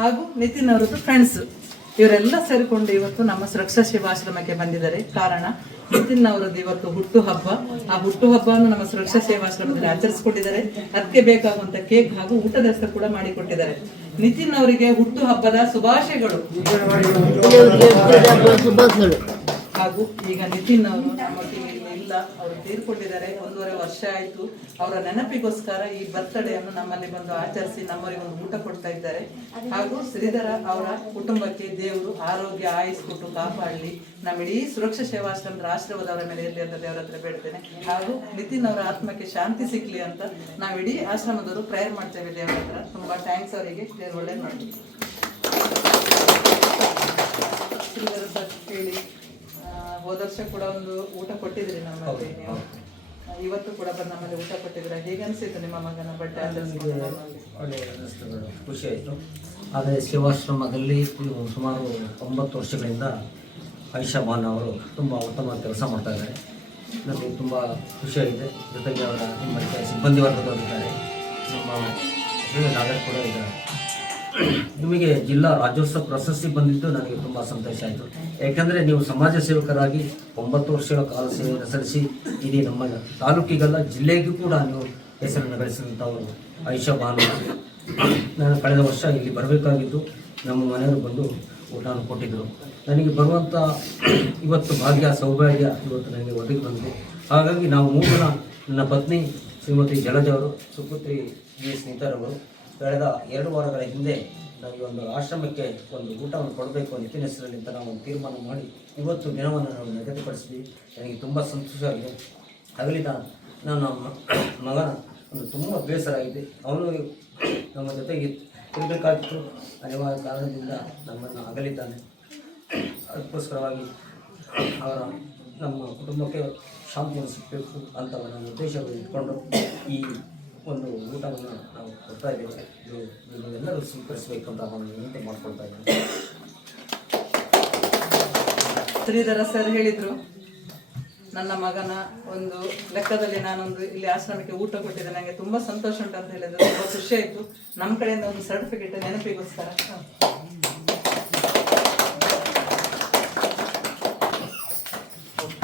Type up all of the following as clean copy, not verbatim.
ಹಾಗೂ ನಿತಿನ್ ಅವರದ್ದು ಫ್ರೆಂಡ್ಸ್ ಇವರೆಲ್ಲ ಸೇರಿಕೊಂಡು ಇವತ್ತು ನಮ್ಮ ಸುರಕ್ಷಾ ಸೇವಾಶ್ರಮಕ್ಕೆ ಬಂದಿದ್ದಾರೆ. ಕಾರಣ ನಿತಿನ್ ಅವರದ್ದು ಇವತ್ತು ಹುಟ್ಟು ಹಬ್ಬ. ಆ ಹುಟ್ಟು ಹಬ್ಬವನ್ನು ನಮ್ಮ ಸುರಕ್ಷಾ ಸೇವಾಶ್ರಮದಲ್ಲಿ ಆಚರಿಸಿಕೊಂಡಿದ್ದಾರೆ. ಅದಕ್ಕೆ ಬೇಕಾಗುವಂತ ಕೇಕ್ ಹಾಗೂ ಊಟದ ವ್ಯವಸ್ಥೆ ಕೂಡ ಮಾಡಿಕೊಟ್ಟಿದ್ದಾರೆ. ನಿತಿನ್ ಅವರಿಗೆ ಹುಟ್ಟು ಹಬ್ಬದ ಶುಭಾಶಯಗಳು. ಹಾಗೂ ಈಗ ನಿತಿನ್ ಅವರು ನಮ್ಮೊಟ್ಟಿಗೆ ಇಲ್ಲ, ಅವರು ತೀರ್ಕೊಂಡಿದ್ದಾರೆ. 1.5 ವರ್ಷ ಆಯಿತು. ಅವರ ನೆನಪಿಗೋಸ್ಕರ ಈ ಬರ್ತ್ಡೇಯನ್ನು ನಮ್ಮಲ್ಲಿ ಬಂದು ಆಚರಿಸಿ ನಮ್ಮವರಿಗೆ ಒಂದು ಊಟ ಕೊಡ್ತಾ ಇದ್ದಾರೆ. ಹಾಗೂ ಶ್ರೀಧರ ಅವರ ಕುಟುಂಬಕ್ಕೆ ದೇವರು ಆರೋಗ್ಯ ಆಯುಸ್ ಕೊಟ್ಟು ಕಾಪಾಡಲಿ. ನಮ್ಮ ಇಡೀ ಸುರಕ್ಷಾ ಸೇವಾಶ್ರಮದ ಆಶೀರ್ವಾದ ಅವರ ಮೇಲೆ ಇರಲಿ ಅಂತ ದೇವರ ಹತ್ರ ಬೇಡ್ತೇನೆ. ಹಾಗೂ ನಿತಿನ್ ಅವರ ಆತ್ಮಕ್ಕೆ ಶಾಂತಿ ಸಿಗ್ಲಿ ಅಂತ ನಾವು ಇಡೀ ಆಶ್ರಮದವರು ಪ್ರೇಯರ್ ಮಾಡ್ತೇವೆ ದೇವರ ಹತ್ರ. ತುಂಬಾ ಥ್ಯಾಂಕ್ಸ್ ಅವರಿಗೆ, ದೇವರು ಒಳ್ಳೇದು ಮಾಡಲಿ. ಶ್ರೀಧರ ಸರ್ ಹೇಳಿ, ಹೋದ ವರ್ಷ ಕೂಡ ಒಂದು ಊಟ ಕೊಟ್ಟಿದ್ರಿ ನಮ್ಮಲ್ಲಿ, ಇವತ್ತು ಕೂಡ ಬಂದು ನಮ್ಮಲ್ಲಿ ಊಟ ಕೊಟ್ಟಿದ್ರೆ ಹೇಗೆ ಅನಿಸಿತು ನಿಮ್ಮ ಮಗನ ಬಡ್ಡೆ? ಒಳ್ಳೆಯ ಅನಿಸ್ತು, ಖುಷಿ ಆಯಿತು. ಆದರೆ ಸೇವಾಶ್ರಮದಲ್ಲಿ ಸುಮಾರು 9 ವರ್ಷಗಳಿಂದ ಆಯಿಷಾ ಬಾನು ಅವರು ತುಂಬ ಉತ್ತಮ ಕೆಲಸ ಮಾಡ್ತಾ ಇದ್ದಾರೆ. ನನಗೆ ತುಂಬ ಖುಷಿಯಾಗಿದೆ. ಜೊತೆಗೆ ಅವರ ನಿಮ್ಮ ಸಿಬ್ಬಂದಿ ವರ್ಗದವರಿದ್ದಾರೆ, ನಮ್ಮ ನಾಗರಿಕ ಕೂಡ ಇದ್ದಾರೆ. ನಿಮಗೆ ಜಿಲ್ಲಾ ರಾಜ್ಯೋತ್ಸವ ಪ್ರಶಸ್ತಿ ಬಂದಿದ್ದು ನನಗೆ ತುಂಬ ಸಂತೋಷ ಆಯಿತು. ಯಾಕೆಂದರೆ ನೀವು ಸಮಾಜ ಸೇವಕರಾಗಿ 9 ವರ್ಷಗಳ ಕಾಲ ಸೇವೆಯನ್ನು ಸಲ್ಲಿಸಿ ಇಡೀ ನಮ್ಮ ತಾಲೂಕಿಗೆಲ್ಲ ಜಿಲ್ಲೆಗೂ ಕೂಡ ನೀವು ಹೆಸರನ್ನು ಗಳಿಸಿದಂಥವರು ಆಯಿಷಾ ಬಾನು. ನಾನು ಕಳೆದ ವರ್ಷ ಇಲ್ಲಿ ಬರಬೇಕಾಗಿದ್ದು ನಮ್ಮ ಮನೆಯವರು ಬಂದು ಊಟವನ್ನು ಕೊಟ್ಟಿದ್ದರು. ನನಗೆ ಬರುವಂಥ ಇವತ್ತು ಭಾಗ್ಯ ಸೌಭಾಗ್ಯ ಇವತ್ತು ನನಗೆ ಒದಗಿ ಬಂದಿದೆ. ಹಾಗಾಗಿ ನಾವು 3 ಜನ, ನನ್ನ ಪತ್ನಿ ಶ್ರೀಮತಿ ಜಲಜ ಅವರು, ಸುಪುತ್ರಿ ಜಿ ಸ್ನೇಹಿತರವರು, ಕಳೆದ 2 ವಾರಗಳ ಹಿಂದೆ ನಮಗೆ ಒಂದು ಆಶ್ರಮಕ್ಕೆ ಒಂದು ಊಟವನ್ನು ಕೊಡಬೇಕು ನಿತಿನ್ ಹೆಸರಲ್ಲಿ ಅಂತ ನಾವು ಒಂದು ತೀರ್ಮಾನ ಮಾಡಿ ಇವತ್ತು ದಿನವನ್ನು ನಾವು ನಿಗದಿಪಡಿಸಿದ್ವಿ. ನನಗೆ ತುಂಬ ಸಂತೋಷವಾಗಿದೆ. ಆಗಲಿದ ನನ್ನ ಮಗನ ಒಂದು ತುಂಬ ಬೇಸರ ಆಗಿದೆ. ಅವನು ನಮ್ಮ ಜೊತೆಗೆ ಇರಬೇಕಾಗಿತ್ತು, ಅನಿವಾರ್ಯ ಕಾರಣದಿಂದ ನಮ್ಮನ್ನು ಅಗಲಿದ್ದಾನೆ. ಅದಕ್ಕೋಸ್ಕರವಾಗಿ ಅವರ ನಮ್ಮ ಕುಟುಂಬಕ್ಕೆ ಶಾಂತಿಯನ್ನು ಸಿಗಬೇಕು ಅಂತ ನಮ್ಮ ಉದ್ದೇಶವನ್ನು ಇಟ್ಕೊಂಡು ಈ ಒಂದು ಊಟವನ್ನು ನಾವು ಕೊಡ್ತಾ ಇದ್ದೇವೆ. ಇದು ನೀವೆಲ್ಲರೂ ಸ್ವೀಕರಿಸಬೇಕು ಅಂತ ನಾನು ವಿನಂತಿ ಮಾಡ್ಕೊಳ್ತಾ ಇದ್ದೇನೆ. ಶ್ರೀಧರ ಸರ್ ಹೇಳಿದರು, ನನ್ನ ಮಗನ ಒಂದು ಲೆಕ್ಕದಲ್ಲಿ ನಾನೊಂದು ಇಲ್ಲಿ ಆಶ್ರಮಕ್ಕೆ ಊಟ ಕೊಟ್ಟಿದ್ದೆ, ನನಗೆ ತುಂಬ ಸಂತೋಷ ಉಂಟು ಅಂತ ಹೇಳಿದ್ರು. ತುಂಬ ಖುಷಿ ಆಯಿತು. ನಮ್ಮ ಕಡೆಯಿಂದ ಒಂದು ಸರ್ಟಿಫಿಕೇಟ್ ನೆನಪಿಗೋಸ್ಕರ.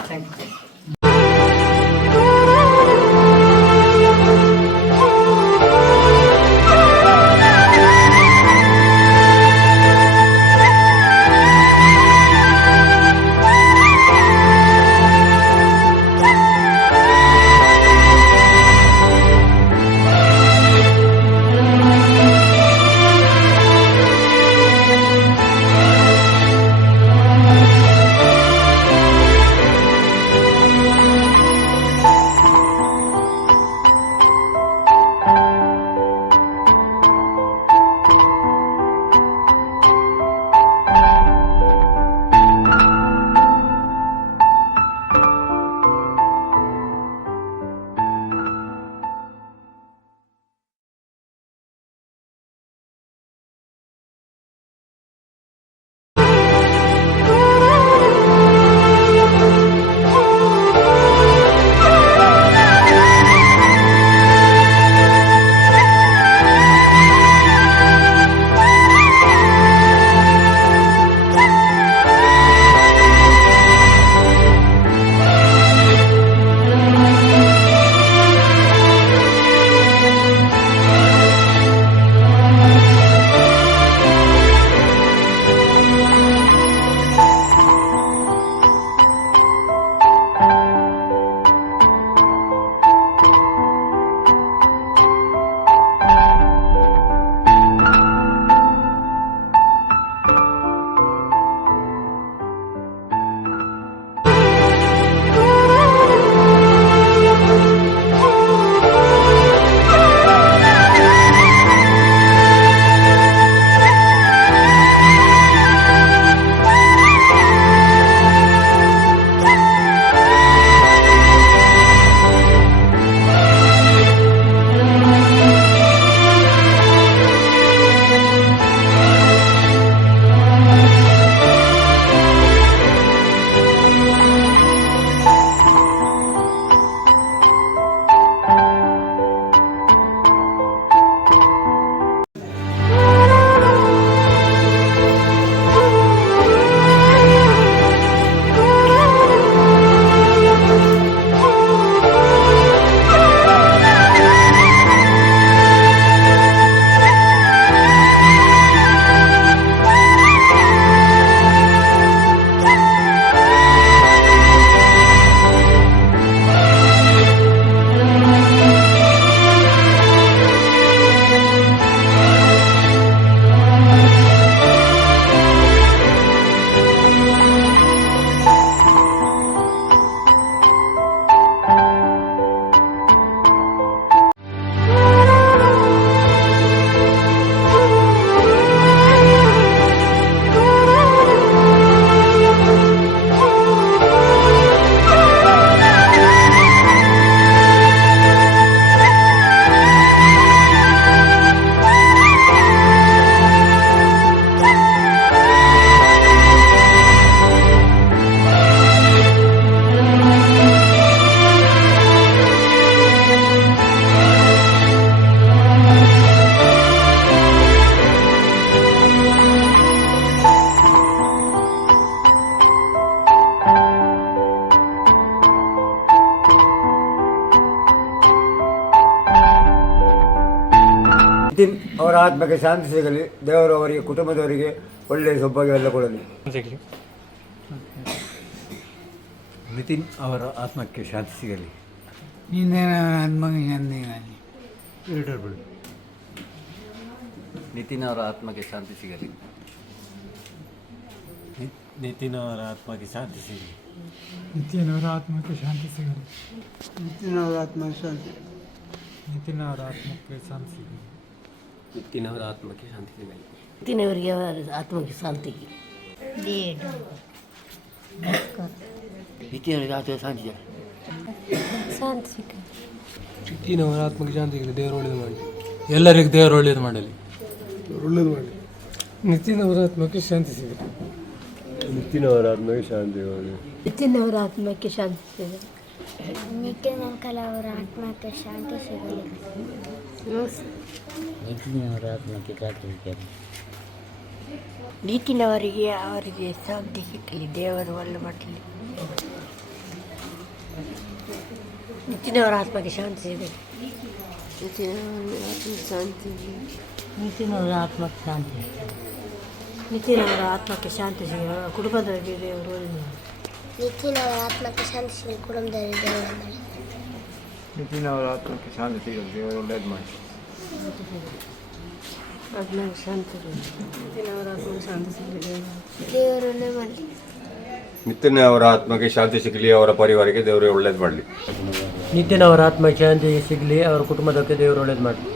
Thank you. ಆತ್ಮಕ್ಕೆ ಶಾಂತಿ ಸಿಗಲಿ. ದೇವರು ಅವರಿಗೆ ಕುಟುಂಬದವರಿಗೆ ಒಳ್ಳೆಯ ಸೌಭಾಗ್ಯ ಎಲ್ಲ ಕೊಡಲಿ. ನಿತಿನ್ ಅವರ ಆತ್ಮಕ್ಕೆ ಶಾಂತಿ ಸಿಗಲಿ. ನಿತಿನ್ ಅವರ ಆತ್ಮಕ್ಕೆ ಶಾಂತಿ ಸಿಗಲಿ. ನಿತಿನ್ ಅವರ ಆತ್ಮಕ್ಕೆ ಶಾಂತಿ ಸಿಗಲಿ. ನಿತಿನ್ ಅವರ ಆತ್ಮಕ್ಕೆ ಶಾಂತಿ ಸಿಗಲಿ. ನಿತಿನ್ ಅವರ ಆತ್ಮಕ್ಕೆ ಶಾಂತಿ. ನಿತಿನ್ ಅವರ ಆತ್ಮಕ್ಕೆ ಶಾಂತಿ ಸಿಗಲಿ. ನಿತಿನ್ ಅವರ ಆತ್ಮಕ್ಕೆ ಶಾಂತಿ ಸಿಗಲಿ. ನಿತಿನ್ ಅವರಿಗೆ ಆತ್ಮಕ್ಕೆ ಶಾಂತಿ. ನಿತಿನ್ ಅವರಿಗೆ ಆತ್ಮಕ್ಕೆ ಶಾಂತಿ ಸಿಗಲಿ. ಶಾಂತಿ ಸಿಗಲಿ. ನಿತಿನ್ ಅವರ ಆತ್ಮಕ್ಕೆ ಶಾಂತಿ ಸಿಗಲಿ. ದೇವರು ಒಳ್ಳೇದು ಮಾಡಲಿ. ಎಲ್ಲರಿಗೂ ದೇವರು ಒಳ್ಳೇದು ಮಾಡಲಿ. ಒಳ್ಳೇದು ಮಾಡಿ. ನಿತಿನ್ ಅವರ ಆತ್ಮಕ್ಕೆ ಶಾಂತಿ ಸಿಗಲಿ. ನಿತಿನ್ ಅವರ ಆತ್ಮಕ್ಕೆ ಶಾಂತಿ ಸಿಗಲಿ. ನಿತಿನ್ ಅವರ ಆತ್ಮಕ್ಕೆ ಶಾಂತಿ ಸಿಗಲಿ. ನಿತಿನ್ ಅಂಕಲ್ ಅವರ ಆತ್ಮಕ್ಕೆ ಶಾಂತಿ ಸಿಗಲಿ. ನಿತಿನ್ ಅವರ ಆತ್ಮಕ್ಕೆ ಶಾಂತಿ ಸಿಗಲಿ. ನಿತಿನ್ ಅವರಿಗೆ ಶಾಂತಿ ಸಿಗಲಿ. ದೇವರು ಒಳ್ಳೆ ಮಾಡಲಿ. ನಿತಿನ್ ಅವರ ಆತ್ಮಕ್ಕೆ ಶಾಂತಿ ಸಿಗಲಿ. ನಿತಿನ್ ಅವರ ಆತ್ಮಕ್ಕೆ ಶಾಂತಿ. ನಿತಿನ್ ಅವರ ಆತ್ಮಕ್ಕೆ ಶಾಂತಿ ಸಿಗಲಿ. ಅವರ ಕುಟುಂಬದವರಿಗೆ ದೇವರು ಒಳ್ಳೆಯದು ಮಾಡಲಿ. ನಿತಿನ್ ಅವರ ಆತ್ಮಕ್ಕೆ ಶಾಂತಿ ಸಿಗಲಿ. ಕುಟುಂಬದವರಿಗೆ ದೇವರು ಮಾಡಲಿ. ನಿತಿನ್ ಅವರ ಆತ್ಮಕ್ಕೆ ಶಾಂತಿ ಸಿಗಲಿ. ದೇವರು ಒಳ್ಳೇದು ಮಾಡಿ. ಆತ್ಮಕ್ಕೆ ಶಾಂತಿ ಸಿಗಲಿ. ನಿತಿನ್ ಅವರ ಆತ್ಮಕ್ಕೆ ಶಾಂತಿ ಸಿಗಲಿ. ದೇವರನ್ನೇ ಮಾಡಲಿ. ನಿತಿನ್ ಅವರ ಆತ್ಮಕ್ಕೆ ಶಾಂತಿ ಸಿಗಲಿ. ಅವರ ಪರಿವಾರಕ್ಕೆ ದೇವರು ಒಳ್ಳೇದು ಮಾಡಲಿ. ನಿತಿನ್ ಅವರ ಆತ್ಮಕ್ಕೆ ಶಾಂತಿ ಸಿಗಲಿ. ಅವರ ಕುಟುಂಬದಕ್ಕೆ ದೇವರು ಒಳ್ಳೇದು ಮಾಡಲಿ.